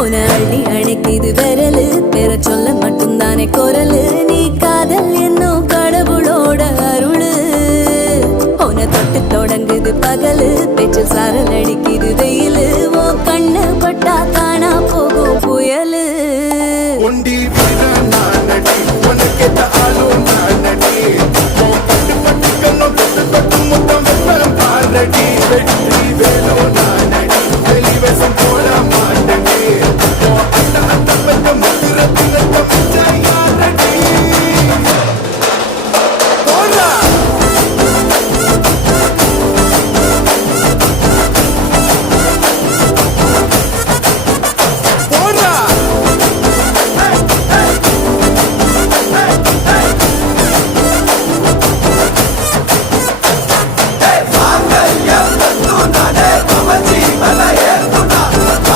உன அள்ளி அணைக்குது விரலு பெற சொல்ல மட்டும்தானே குரலு நீ காதல் என்னும் கடவுளோட அருளு உன தொட்டு தொடங்குது பகலு பேச்சு சாரல் அடிக்குது வெயிலு ஓ கண்ணு பட்டா காணா போகும் புயலு ஒண்டி வீரன் நானடி உனக்கேத்த ஆளும் நானடி பட்டு பட்டு கண்ணம் தொட்டு தொட்டு முத்தம் வெப்பம் பாரடி வெற்றி வேணும்